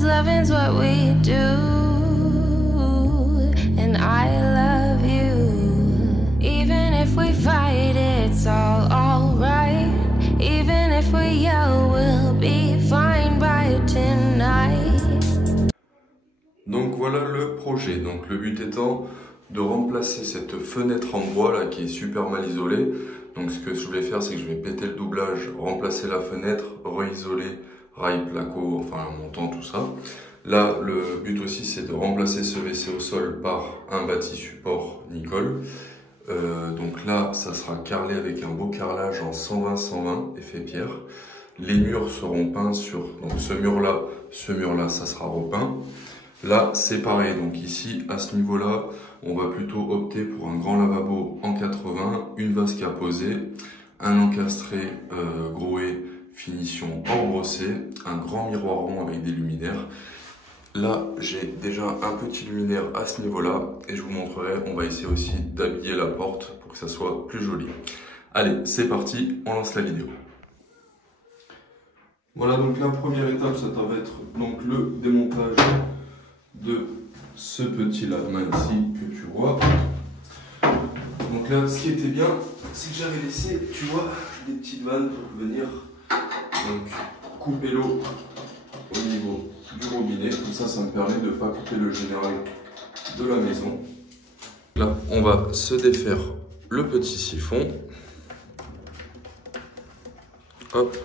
'cause loving's what we do, and I love you. Even if we fight, it's all right. Even if we yell, we'll be fine by tonight. Donc voilà le projet. Donc le but étant de remplacer cette fenêtre en bois là qui est super mal isolée. Donc ce que je voulais faire, c'est que je vais péter le doublage, remplacer la fenêtre, re-isoler, rail, placo, enfin un montant, tout ça. Là, le but aussi, c'est de remplacer ce WC au sol par un bâti support Nicole. Donc là, ça sera carrelé avec un beau carrelage en 120-120, effet pierre. Les murs seront peints sur donc ce mur-là, ça sera repeint. Là, c'est pareil. Donc ici, à ce niveau-là, on va plutôt opter pour un grand lavabo en 80, une vasque à poser, un encastré groué finition hors brossé, un grand miroir rond avec des luminaires. Là, j'ai déjà un petit luminaire à ce niveau-là et je vous montrerai, on va essayer aussi d'habiller la porte pour que ça soit plus joli. Allez, c'est parti, on lance la vidéo. Voilà, donc la première étape, ça va être donc le démontage de ce petit lave-main ici que tu vois. Donc là, ce qui était bien, c'est que j'avais laissé, tu vois, des petites vannes pour venir donc couper l'eau au niveau du robinet. Comme ça me permet de ne pas couper le général de la maison. Là, on va se défaire le petit siphon. Hop.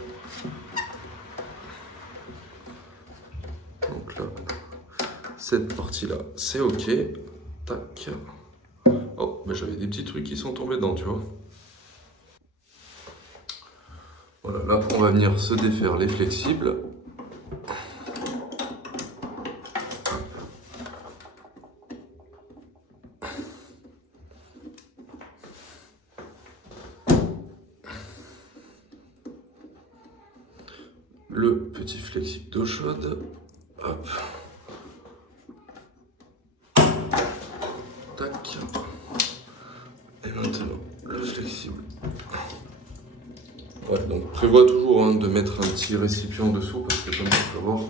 Donc là, cette partie-là, c'est OK. Tac. Oh, mais j'avais des petits trucs qui sont tombés dedans, tu vois. Voilà, là, on va venir se défaire les flexibles. Le petit flexible d'eau chaude. Hop. Tac. Et maintenant, le flexible. Ouais, donc prévois toujours hein, de mettre un petit récipient dessous parce que comme tu peux voir,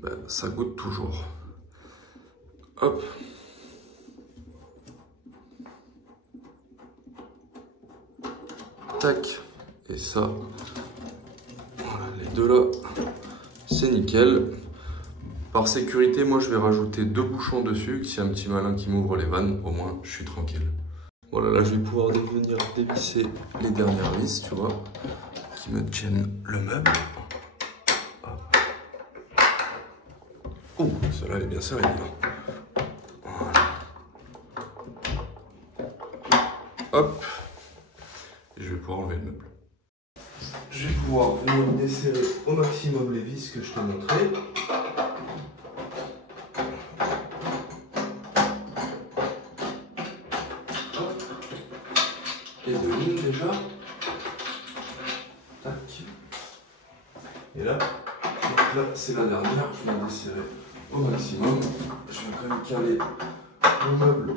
ben, ça goûte toujours. Hop. Tac. Et ça, voilà, les deux là, c'est nickel. Par sécurité, moi je vais rajouter 2 bouchons dessus, s'il y a un petit malin qui m'ouvre les vannes, au moins je suis tranquille. Voilà, là je vais pouvoir venir dévisser les dernières vis, tu vois, qui me tiennent le meuble. Hop. Oh, celle-là elle est bien serrée, là. Voilà. Hop. Et je vais pouvoir enlever le meuble. Je vais pouvoir venir desserrer au maximum les vis que je t'ai montré. Et 2 lignes déjà. Tac. Et là, donc là c'est la dernière, je vais desserrer au maximum. Je vais quand même caler le meuble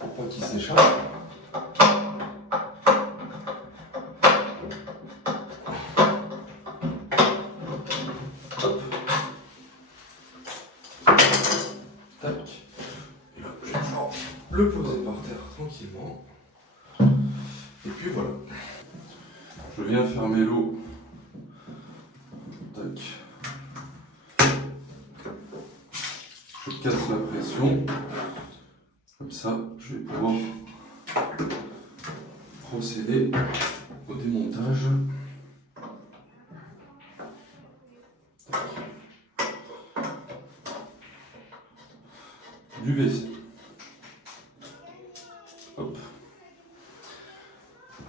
pour pas qu'il s'échappe. Hop. Tac. Et là, je vais pouvoir le poser par terre tranquillement. Et puis voilà. Je viens fermer l'eau. Tac. Je casse la pression. Comme ça, je vais pouvoir procéder au démontage. Du WC. Hop.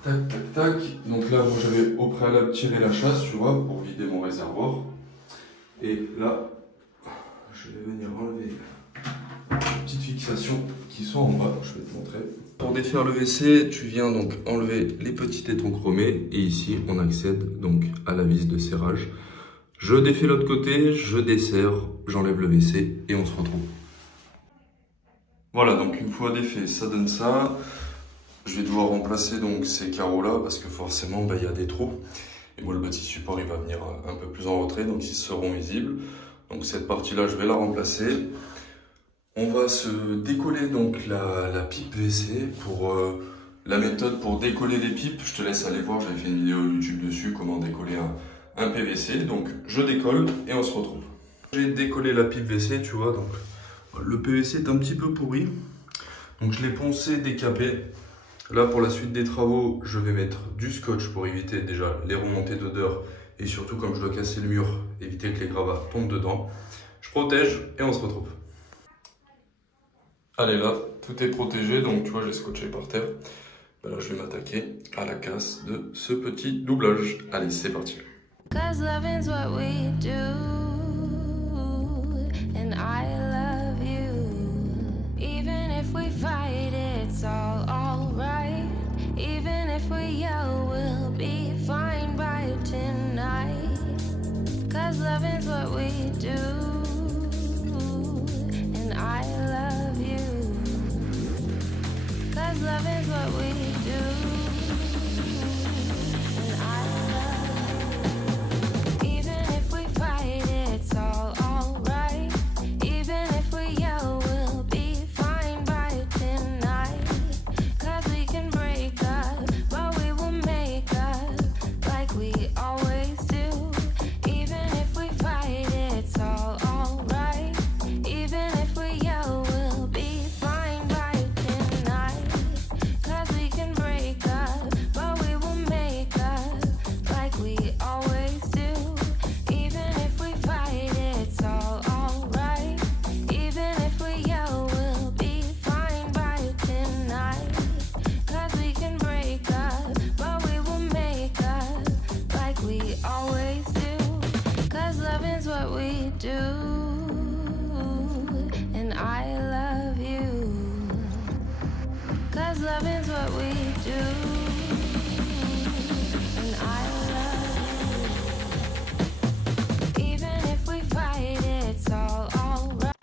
Tac, tac, tac. Donc là, moi j'avais au préalable tiré la chasse, tu vois, pour vider mon réservoir. Et là, je vais venir enlever les petites fixations qui sont en bas. Je vais te montrer. Pour défaire le WC, tu viens donc enlever les petits tétons chromés. Et ici, on accède donc à la vis de serrage. Je défais l'autre côté, je desserre, j'enlève le WC et on se retrouve. Voilà, donc une fois défait, ça donne ça. Je vais devoir remplacer donc ces carreaux là parce que forcément il y a des trous. Et moi le bâti support il va venir un peu plus en retrait, donc ils seront visibles. Donc cette partie-là je vais la remplacer. On va se décoller donc la pipe WC pour la méthode pour décoller les pipes. Je te laisse aller voir, j'avais fait une vidéo YouTube dessus, comment décoller un PVC. Donc je décolle et on se retrouve. J'ai décollé la pipe WC, tu vois, donc le PVC est un petit peu pourri. Donc je l'ai poncé, décapé. Là pour la suite des travaux, je vais mettre du scotch pour éviter déjà les remontées d'odeur et surtout comme je dois casser le mur, éviter que les gravats tombent dedans. Je protège et on se retrouve. Allez là, tout est protégé, donc tu vois j'ai scotché par terre. Ben là je vais m'attaquer à la casse de ce petit doublage. Allez, c'est parti. Cause loving's what we do, and I love you. Even if we fight, it's all alright. Even if we yell, we'll be fine by tonight. Cause loving's what we do, and I love you. Cause loving's what we do. Loving's what we do, and I love you. Even if we fight, it's all alright.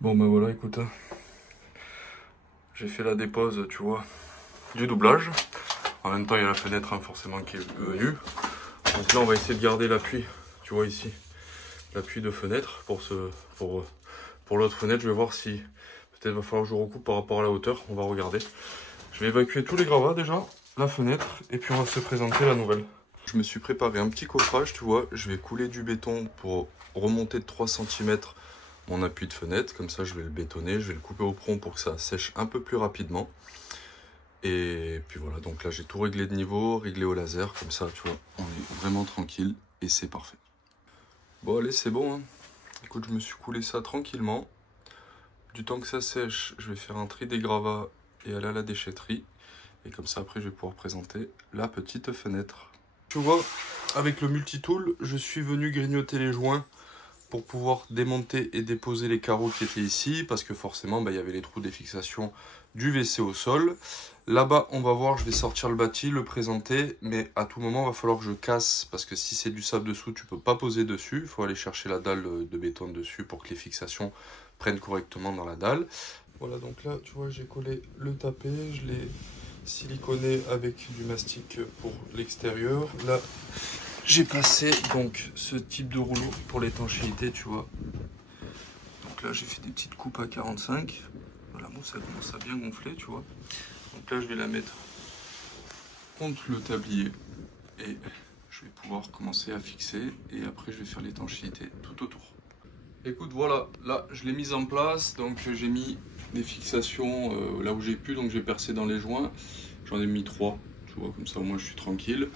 Bon ben voilà, écoute, j'ai fait la dépose, tu vois, du doublage. En même temps, il y a la fenêtre forcément qui est venue. Donc là, on va essayer de garder l'appui, tu vois ici, l'appui de fenêtre pour l'autre fenêtre. Je vais voir si peut-être va falloir que je recoupe par rapport à la hauteur. On va regarder. Je vais évacuer tous les gravats déjà, la fenêtre, et puis on va se présenter la nouvelle. Je me suis préparé un petit coffrage, tu vois. Je vais couler du béton pour remonter de 3 cm mon appui de fenêtre. Comme ça, je vais le bétonner, je vais le couper au prompt pour que ça sèche un peu plus rapidement. Et puis voilà, donc là, j'ai tout réglé de niveau, réglé au laser. Comme ça, tu vois, on est vraiment tranquille et c'est parfait. Bon, allez, c'est bon, hein. Écoute, je me suis coulé ça tranquillement. Du temps que ça sèche, je vais faire un tri des gravats et aller à la déchetterie. Et comme ça, après, je vais pouvoir présenter la petite fenêtre. Tu vois, avec le multitool, je suis venu grignoter les joints pour pouvoir démonter et déposer les carreaux qui étaient ici, parce que forcément, il y avait les trous de fixation du WC au sol. Là-bas, on va voir, je vais sortir le bâti, le présenter, mais à tout moment, il va falloir que je casse, parce que si c'est du sable dessous, tu peux pas poser dessus. Il faut aller chercher la dalle de béton dessus pour que les fixations prennent correctement dans la dalle. Voilà, donc là, tu vois, j'ai collé le tapé, je l'ai siliconé avec du mastic pour l'extérieur. Là, j'ai passé donc ce type de rouleau pour l'étanchéité, tu vois. Donc là, j'ai fait des petites coupes à 45. Voilà, bon, ça commence à bien gonfler, tu vois. Donc là, je vais la mettre contre le tablier et je vais pouvoir commencer à fixer. Et après, je vais faire l'étanchéité tout autour. Écoute, voilà, là, je l'ai mise en place. Donc, j'ai mis des fixations là où j'ai pu. Donc, j'ai percé dans les joints. J'en ai mis 3, tu vois, comme ça, au moins, je suis tranquille.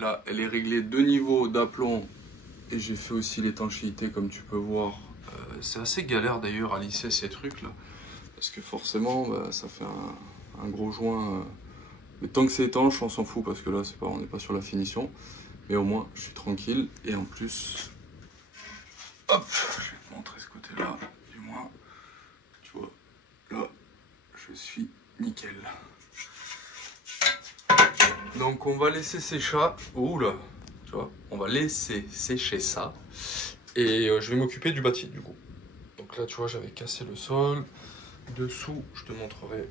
Là, elle est réglée de niveaux d'aplomb et j'ai fait aussi l'étanchéité comme tu peux voir. C'est assez galère d'ailleurs à lisser ces trucs là parce que forcément ça fait un gros joint. Mais tant que c'est étanche, on s'en fout parce que là, on n'est pas sur la finition. Mais au moins, je suis tranquille. Et en plus, hop, je vais te montrer ce côté-là, du moins. Tu vois, là, je suis nickel. Donc, on va laisser sécher. Ouh là, tu vois, on va laisser sécher ça. Et je vais m'occuper du bâti, du coup. Donc là, tu vois, j'avais cassé le sol. Dessous, je te montrerai